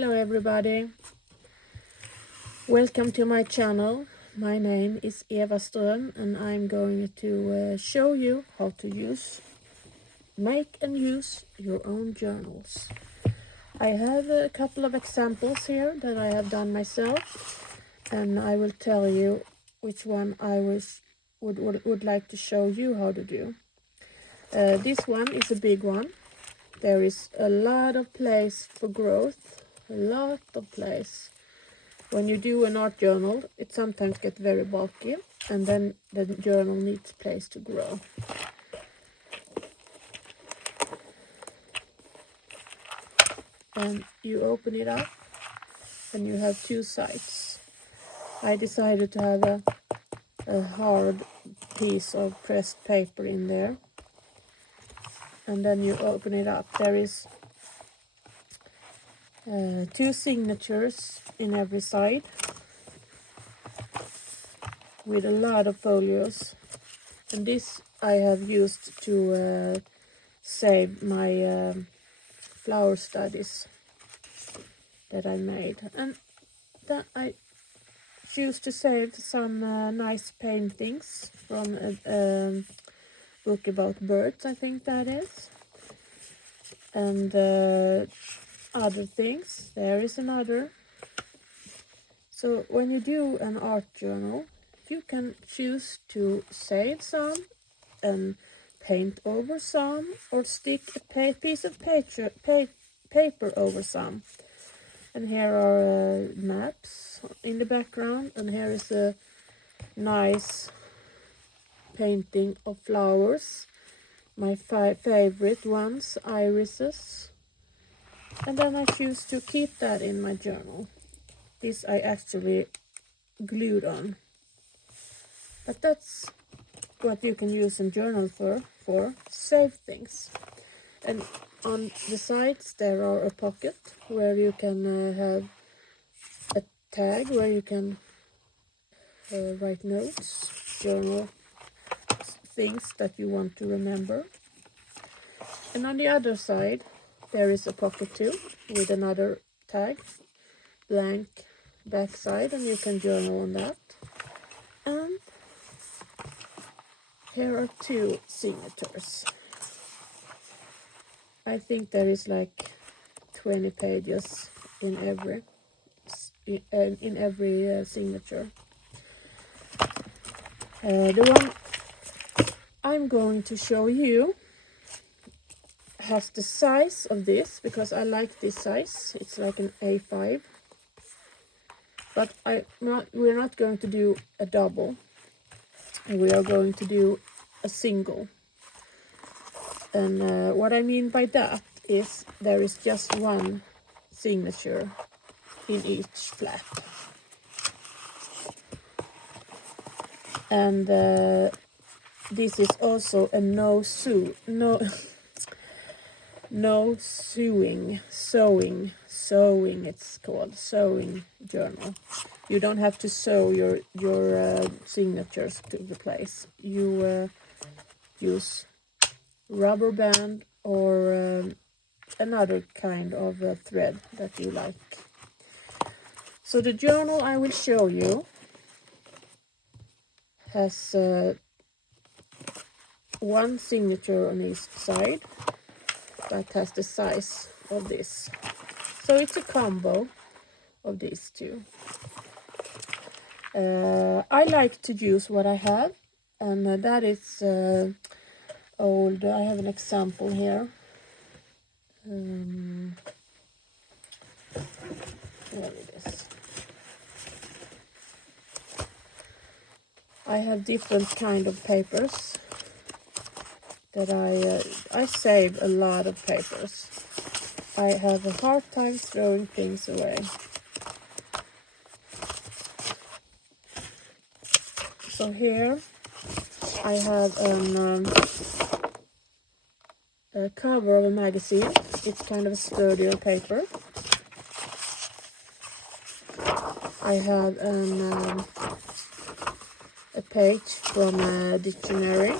Hello everybody, welcome to my channel. My name is Eva Ström and I'm going to show you how to make and use your own journals. I have a couple of examples here that I have done myself, and I will tell you which one I would like to show you how to do. This one is a big one. There is a lot of place for growth, a lot of place. When you do an art journal, it sometimes gets very bulky, and then the journal needs place to grow. And you open it up, and you have two sides. I decided to have a hard piece of pressed paper in there. And then you open it up. There is two signatures in every side with a lot of folios. And this I have used to save my flower studies that I made. And then I choose to save some nice paintings from a book about birds, I think that is. And other things. There is another. So when you do an art journal, you can choose to save some and paint over some, or stick a piece of paper over some. And here are maps in the background, and here is a nice painting of flowers. My favorite ones, irises. And then I choose to keep that in my journal. This I actually glued on. But that's what you can use a journal for save things. And on the sides there are a pocket where you can have a tag where you can write notes, journal things that you want to remember. And on the other side there is a pocket too with another tag, blank backside, and you can journal on that. And here are two signatures. I think there is like 20 pages in every signature. The one I'm going to show you has the size of this, because I like this size. It's like an A5. But we're not going to do a double. We are going to do a single. And what I mean by that is there is just one signature in each flap. And this is also a no sewing, it's called sewing journal. You don't have to sew your signatures to the place. You use rubber band or another kind of thread that you like. So the journal I will show you has one signature on each side that has the size of this. So it's a combo of these two. I like to use what I have, and that is old. I have an example here. There it is. I have different kind of papers that I save a lot of papers. I have a hard time throwing things away. So here I have a cover of a magazine. It's kind of a sturdier paper. I have a page from a dictionary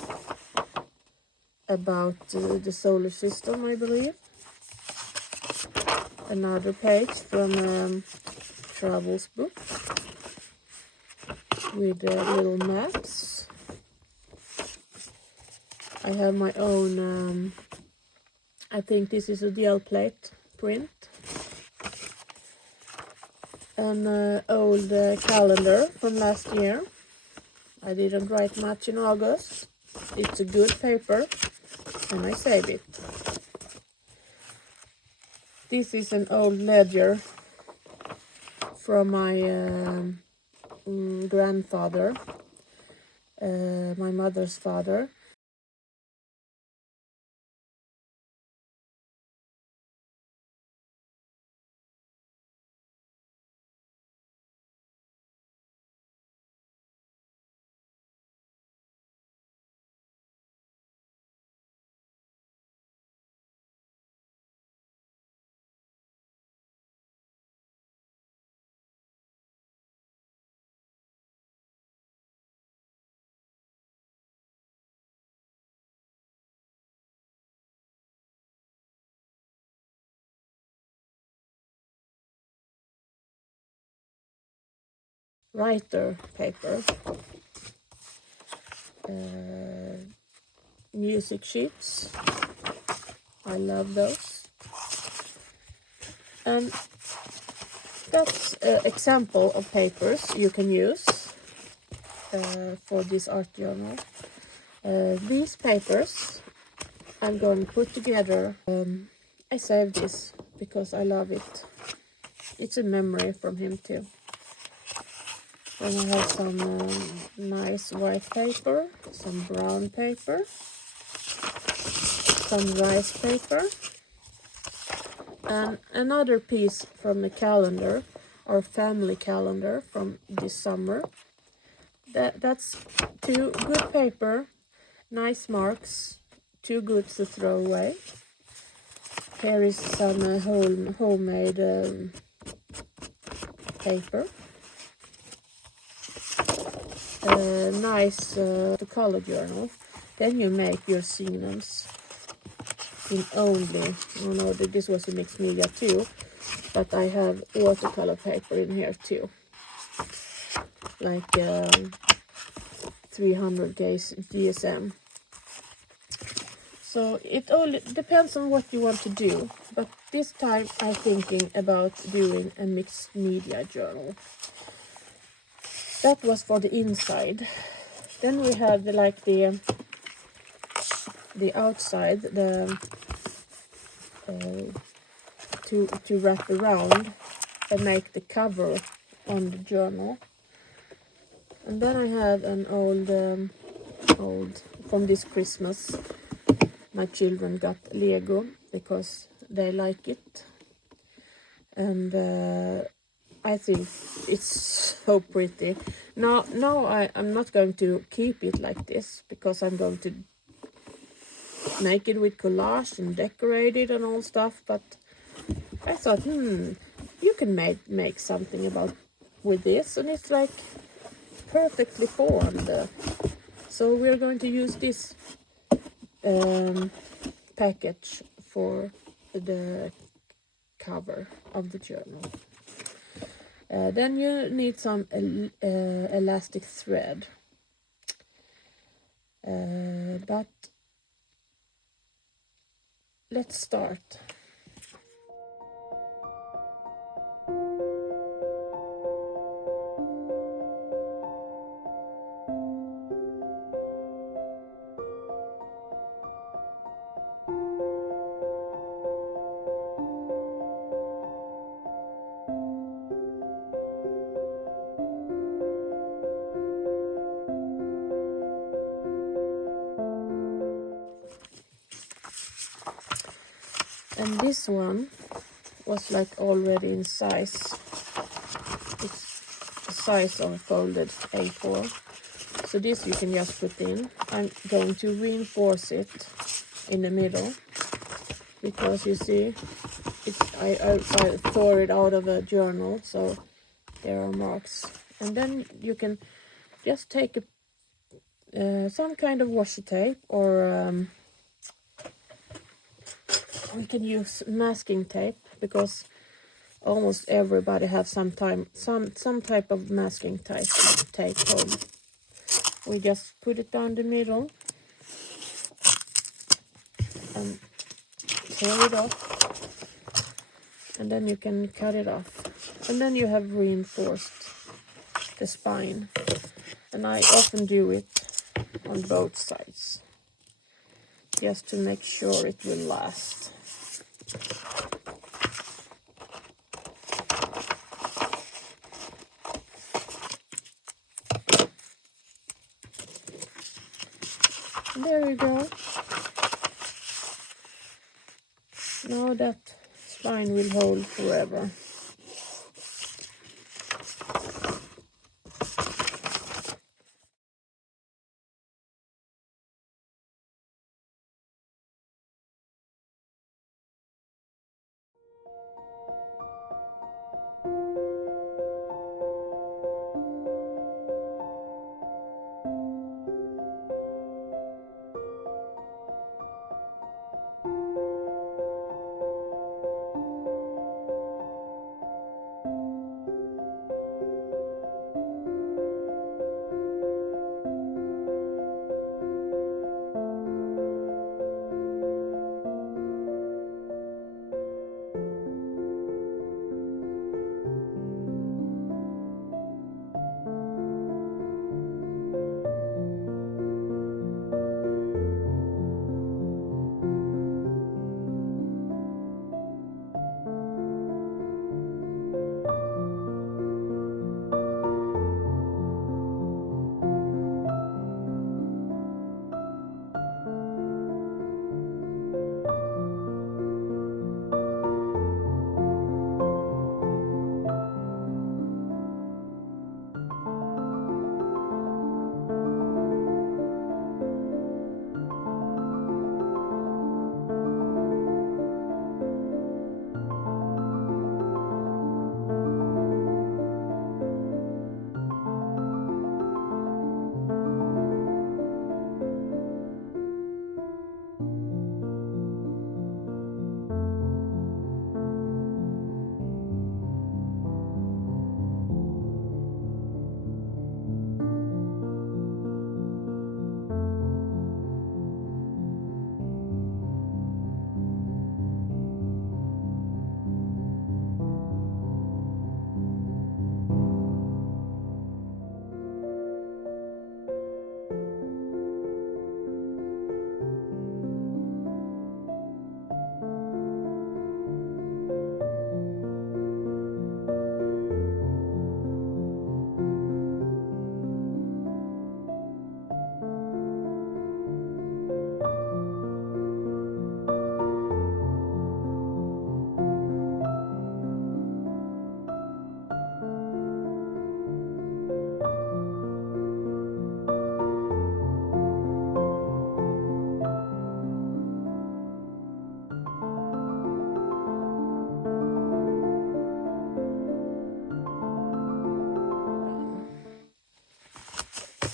about the solar system, I believe. another page from travels book with little maps. I have my own, I think this is a gel plate print. An old calendar from last year. I didn't write much in August. It's a good paper and I save it. This is an old ledger from my grandfather, my mother's father. Writer paper, music sheets. I love those. And that's an example of papers you can use for this art journal. These papers I'm going to put together. I saved this because I love it. It's a memory from him too. Then I have some nice white paper, some brown paper, some rice paper, and another piece from the calendar, our family calendar from this summer. That's two good paper, nice marks, too good to throw away. Here is some homemade paper. Nice color journal. Then you make your signals in only, oh no, this was a mixed media too, but I have watercolor paper in here too, like 300 GSM. So it all depends on what you want to do, but this time I'm thinking about doing a mixed media journal. That was for the inside. Then we have the outside, the to wrap around and make the cover on the journal. And then I have an old from this Christmas. My children got Lego because they like it, and I think it's so pretty. Now I'm not going to keep it like this because I'm going to make it with collage and decorate it and all stuff. But I thought, you can make something about with this, and it's like perfectly formed. So we're going to use this package for the cover of the journal. Then you need some elastic thread, but let's start. And this one was like already in size. It's the size of a folded A4. So this you can just put in. I'm going to reinforce it in the middle because you see, I tore it out of a journal, so there are marks. And then you can just take some kind of washi tape, or we can use masking tape because almost everybody have some type of masking tape home. We just put it down the middle and tear it off, and then you can cut it off, and then you have reinforced the spine. And I often do it on both sides just to make sure it will last. There you go. Now that spine will hold forever.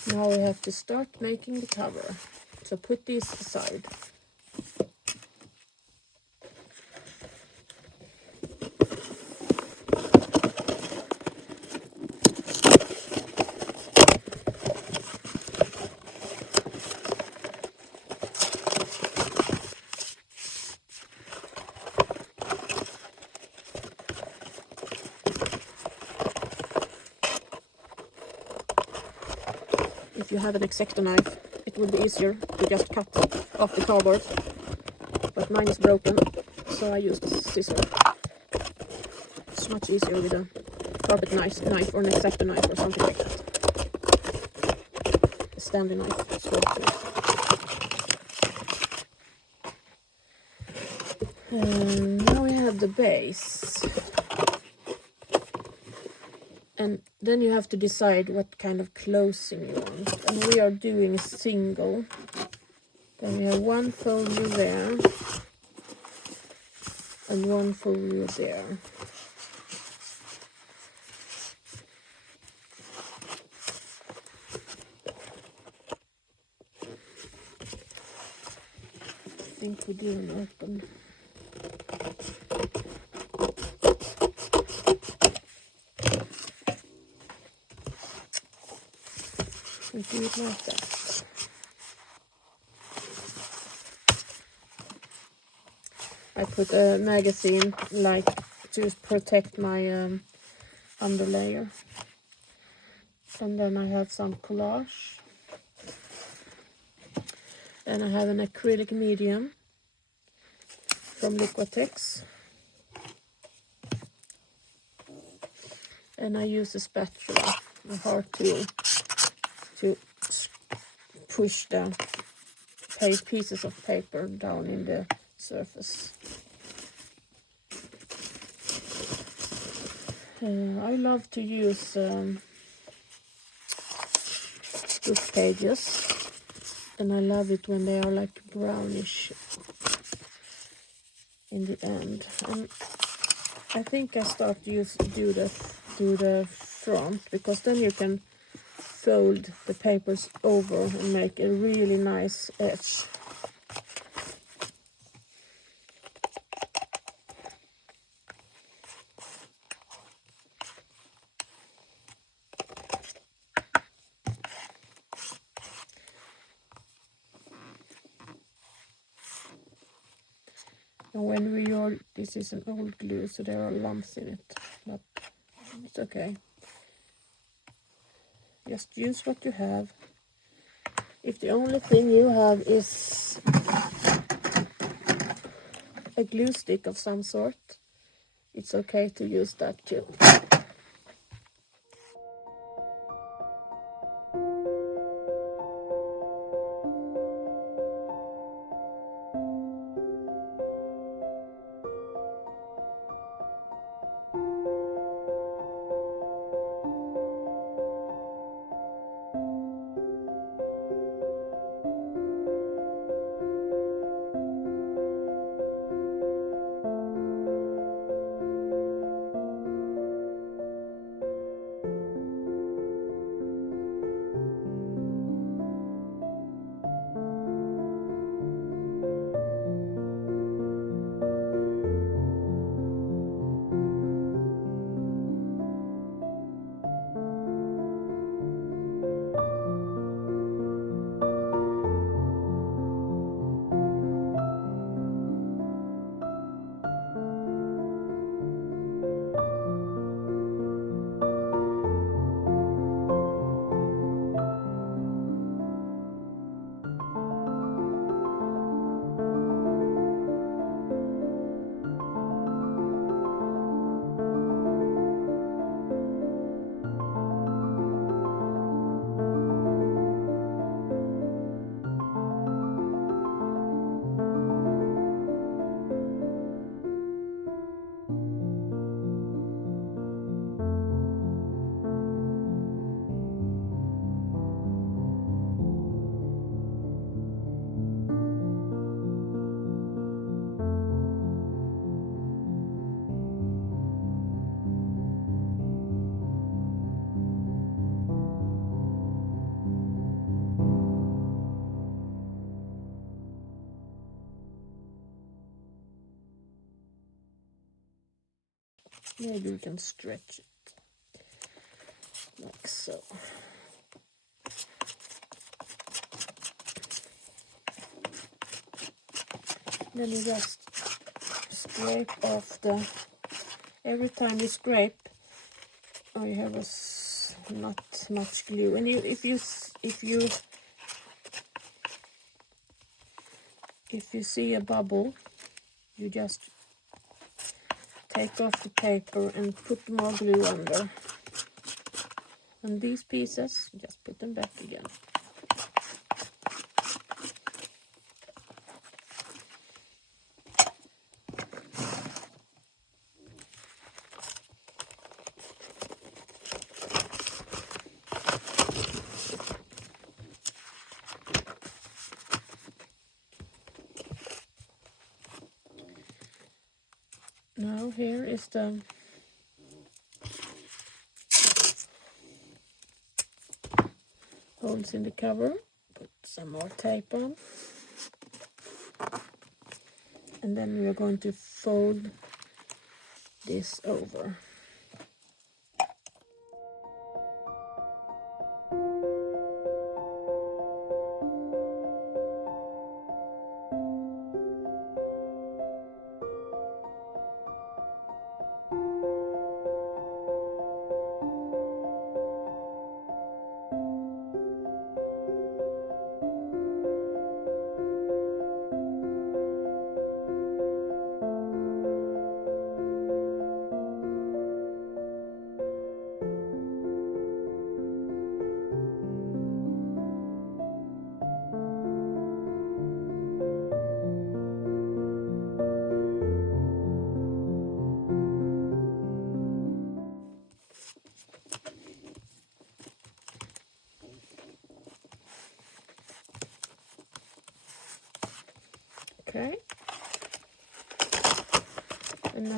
Now we have to start making the cover. So put these aside. If you have an X-Acto knife, it will be easier to just cut off the cardboard. But mine is broken, so I used scissors. It's much easier with a carpet knife or an X-Acto knife or something like that. A Stanley knife is good too. Now we have the base. And then you have to decide what kind of closing you want. And we are doing single. Then we have one folio there. And one folio there. I think we do an open. do it like that. I put a magazine like to protect my underlayer. And then I have some collage. And I have an acrylic medium from Liquatex. And I use a spatula, a hard tool, to push the pieces of paper down in the surface. I love to use book pages, and I love it when they are like brownish in the end. And I think I start to do the front, because then you can fold the papers over and make a really nice edge. And when we are, this is an old glue, so there are lumps in it, but it's okay. Just use what you have. If the only thing you have is a glue stick of some sort, it's okay to use that too. Maybe we can stretch it like so. Then you just scrape off the, every time you scrape, oh, you have not much glue. And if you see a bubble, you just take off the paper and put more glue under. And these pieces, just put them back again. Now here is the holes in the cover. Put some more tape on. And then we are going to fold this over. And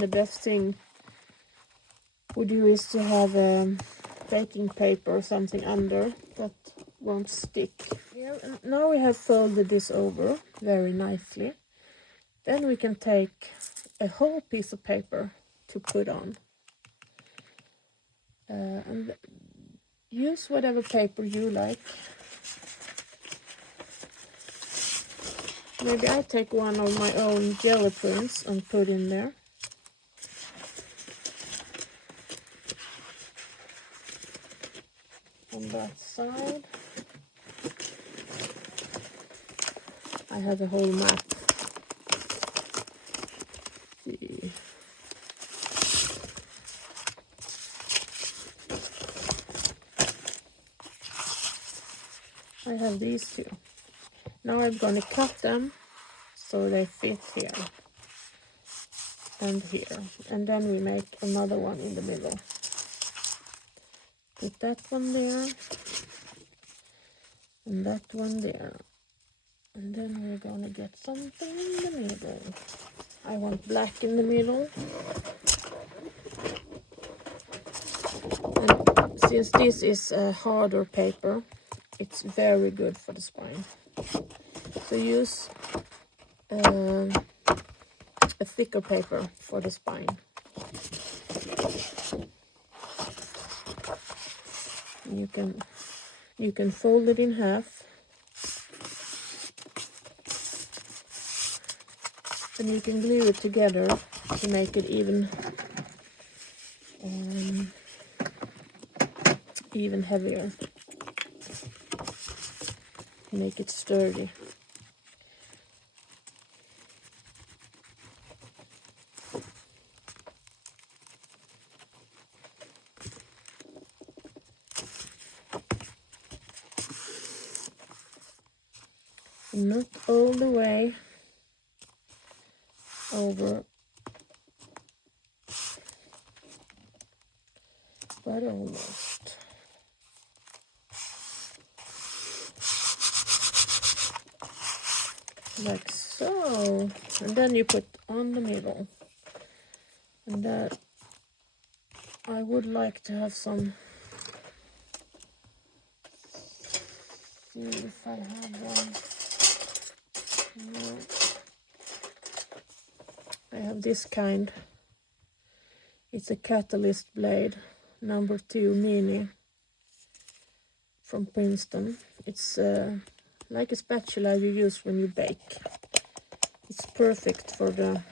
the best thing would do is to have baking paper or something under that won't stick. Yeah, and now we have folded this over very nicely. Then we can take a whole piece of paper to put on. And use whatever paper you like. Maybe I take one of my own jelly prints and put in there. On that side, I have a whole map. See. I have these two. Now I'm gonna cut them so they fit here and here. And then we make another one in the middle. Put that one there and that one there. And then we're gonna get something in the middle. I want black in the middle. And since this is a harder paper, it's very good for the spine. So use a thicker paper for the spine. You can fold it in half. And you can glue it together to make it even heavier. Make it sturdy. Not all the way over, but almost. Like so. And then you put on the middle. And that I would like to have some. See if I have one. No. I have this kind. It's a Catalyst blade, number 2 mini from Princeton. It's like a spatula you use when you bake. It's perfect for the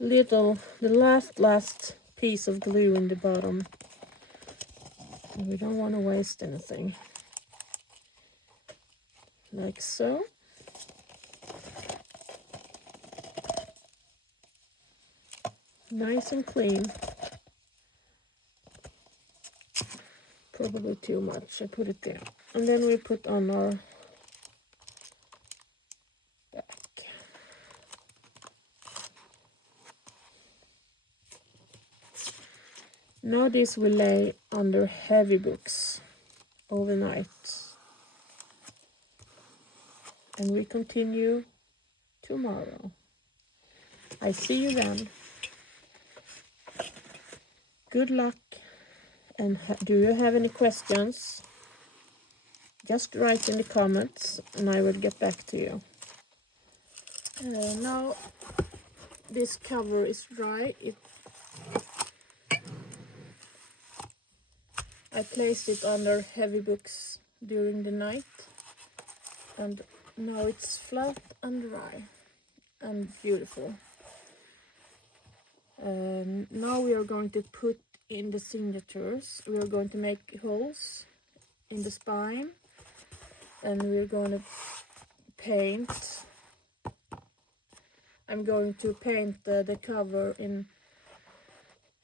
last piece of glue in the bottom. And we don't want to waste anything. Like so. Nice and clean. Probably too much. I put it there. And then we put on our back. Now this will lay under heavy books overnight. And we continue tomorrow. I see you then. Good luck. And do you have any questions? Just write in the comments and I will get back to you. Now this cover is dry. I placed it under heavy books during the night. And now it's flat and dry and beautiful. Now we are going to put in the signatures. We are going to make holes in the spine and we're going to paint. I'm going to paint the cover in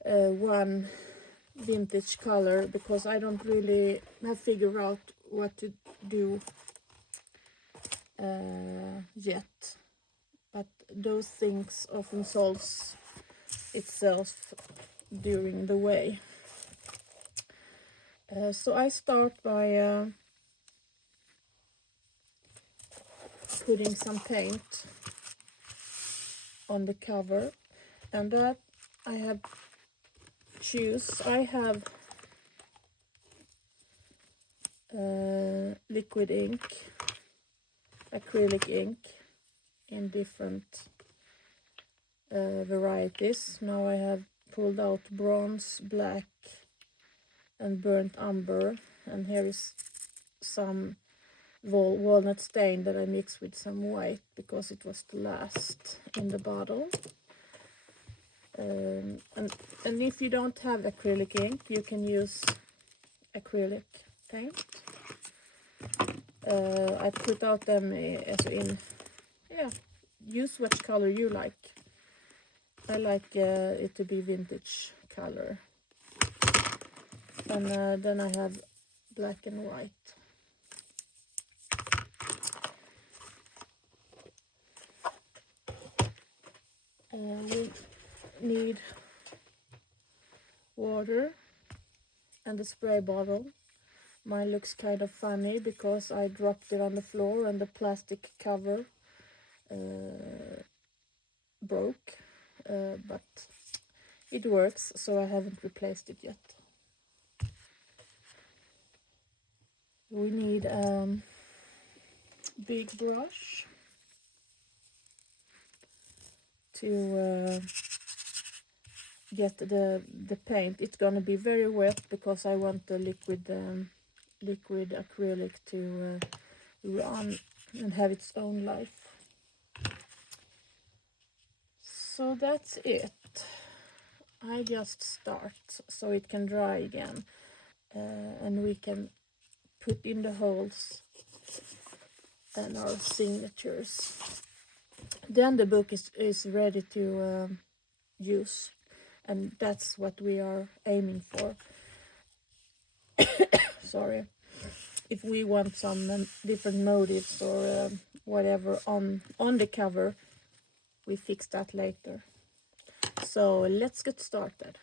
one vintage color because I don't really have figured out what to do yet. But those things often solves itself during the way. So I start by putting some paint on the cover, and that I have liquid ink, acrylic ink in different varieties. Now I have pulled out bronze, black and burnt umber, and here is some walnut stain that I mixed with some white because it was the last in the bottle. And if you don't have acrylic ink, you can use acrylic paint. I put out them use which color you like. I like it to be vintage color. And then I have black and white. We need water and a spray bottle. Mine looks kind of funny because I dropped it on the floor and the plastic cover broke, but it works, so I haven't replaced it yet. We need a big brush to get the paint. It's gonna be very wet because I want the liquid acrylic to run and have its own life. So that's it. I just start so it can dry again, and we can put in the holes and our signatures. Then the book is ready to use, and that's what we are aiming for. Sorry. If we want some different motifs or whatever on the cover, we fix that later. So let's get started.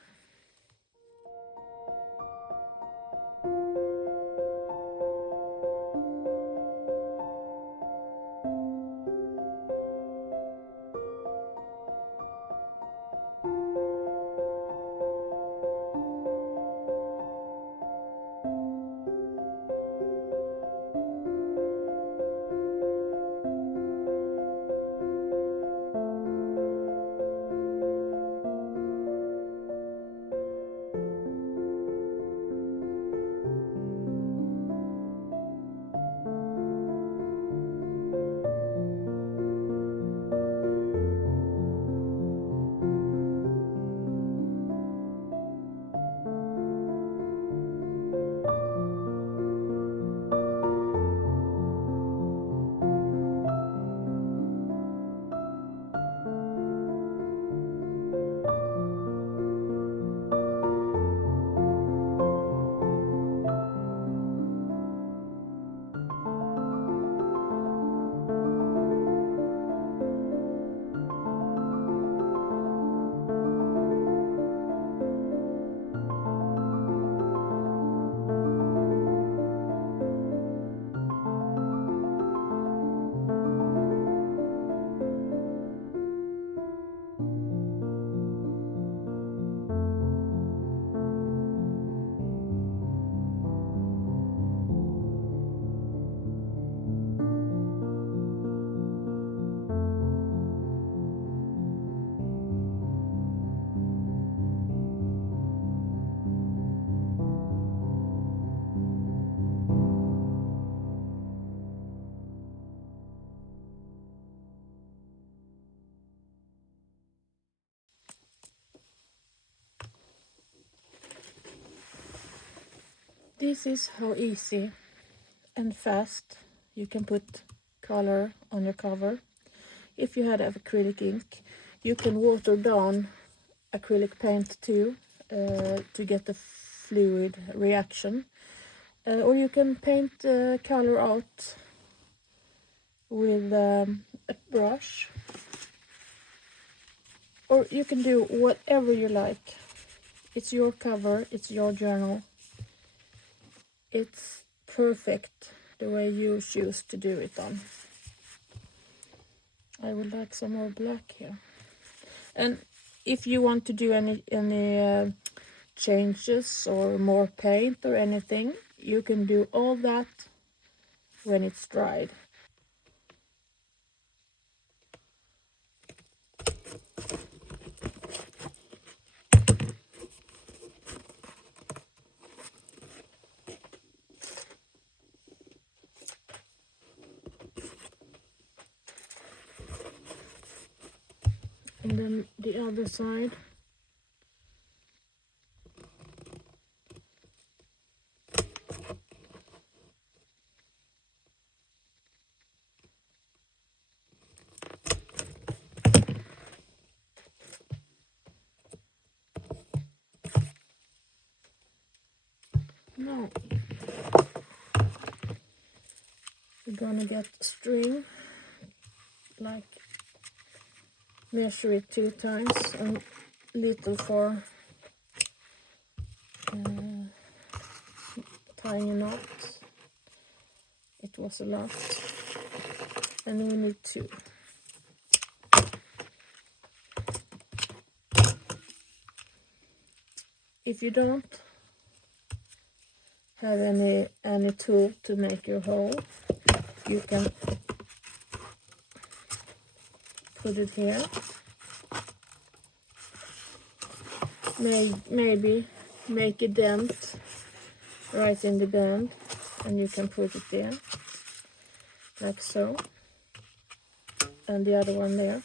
This is how easy and fast you can put color on your cover. If you had acrylic ink, you can water down acrylic paint too to get the fluid reaction, or you can paint color out with a brush, or you can do whatever you like. It's your cover, it's your journal. It's perfect the way you choose to do it on. I would like some more black here. And if you want to do any changes or more paint or anything, you can do all that when it's dried. And then the other side. Now we're gonna get string, like measure it 2 times and little for tying a knot. It was a lot, and we need 2. If you don't have any tool to make your hole, you can put it here. Maybe make a dent right in the bend, and you can put it there, like so, and the other one there.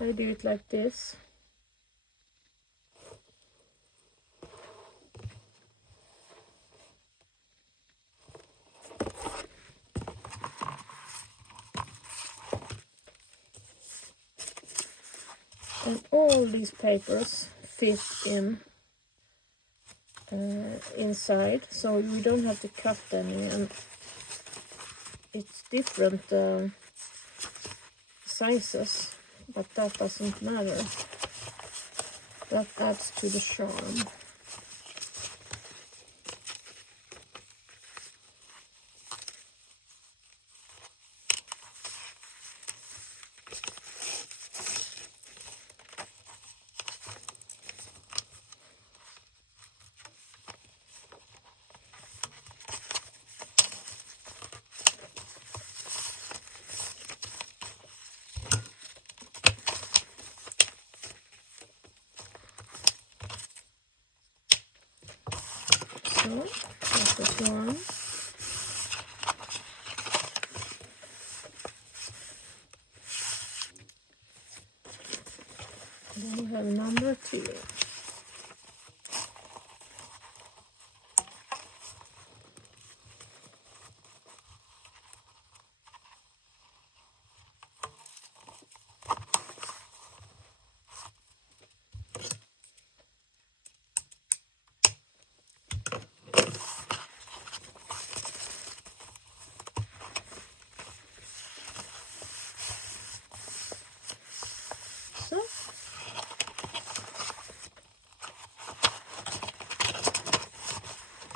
I do it like this. And all these papers fit in inside, so you don't have to cut any, and it's different sizes, but that doesn't matter. That adds to the charm. So that is one. Then we have number 2.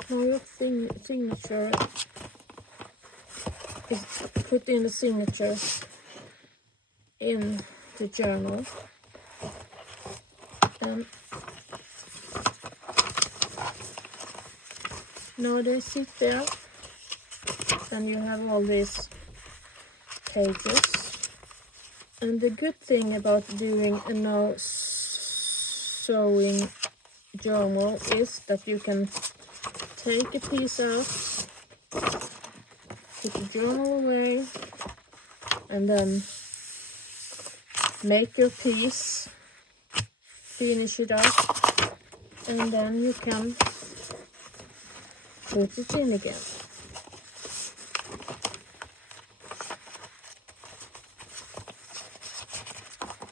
So now your signature is put in the signatures in the journal, and now they sit there, and you have all these pages. And the good thing about doing a no sewing journal is that you can take a piece out, put the journal away, and then make your piece, finish it up, and then you can put it in again.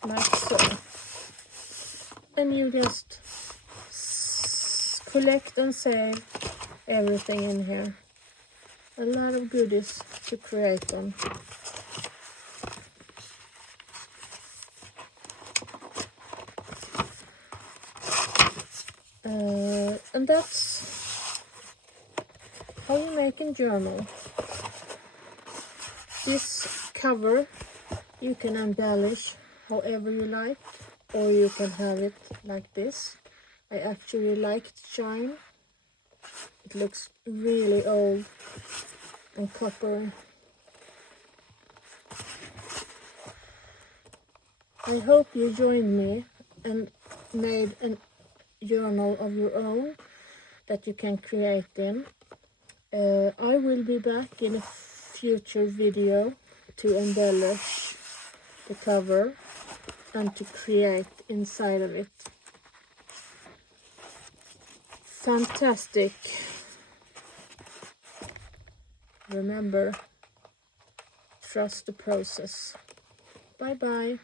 Like so. And you just collect and save everything in here. A lot of goodies to create on. And that's how you make a journal. This cover you can embellish however you like, or you can have it like this. I actually like the shine. It looks really old and coppery. I hope you joined me and made a journal of your own that you can create in. I will be back in a future video to embellish the cover and to create inside of it. Fantastic. Remember, trust the process. Bye bye.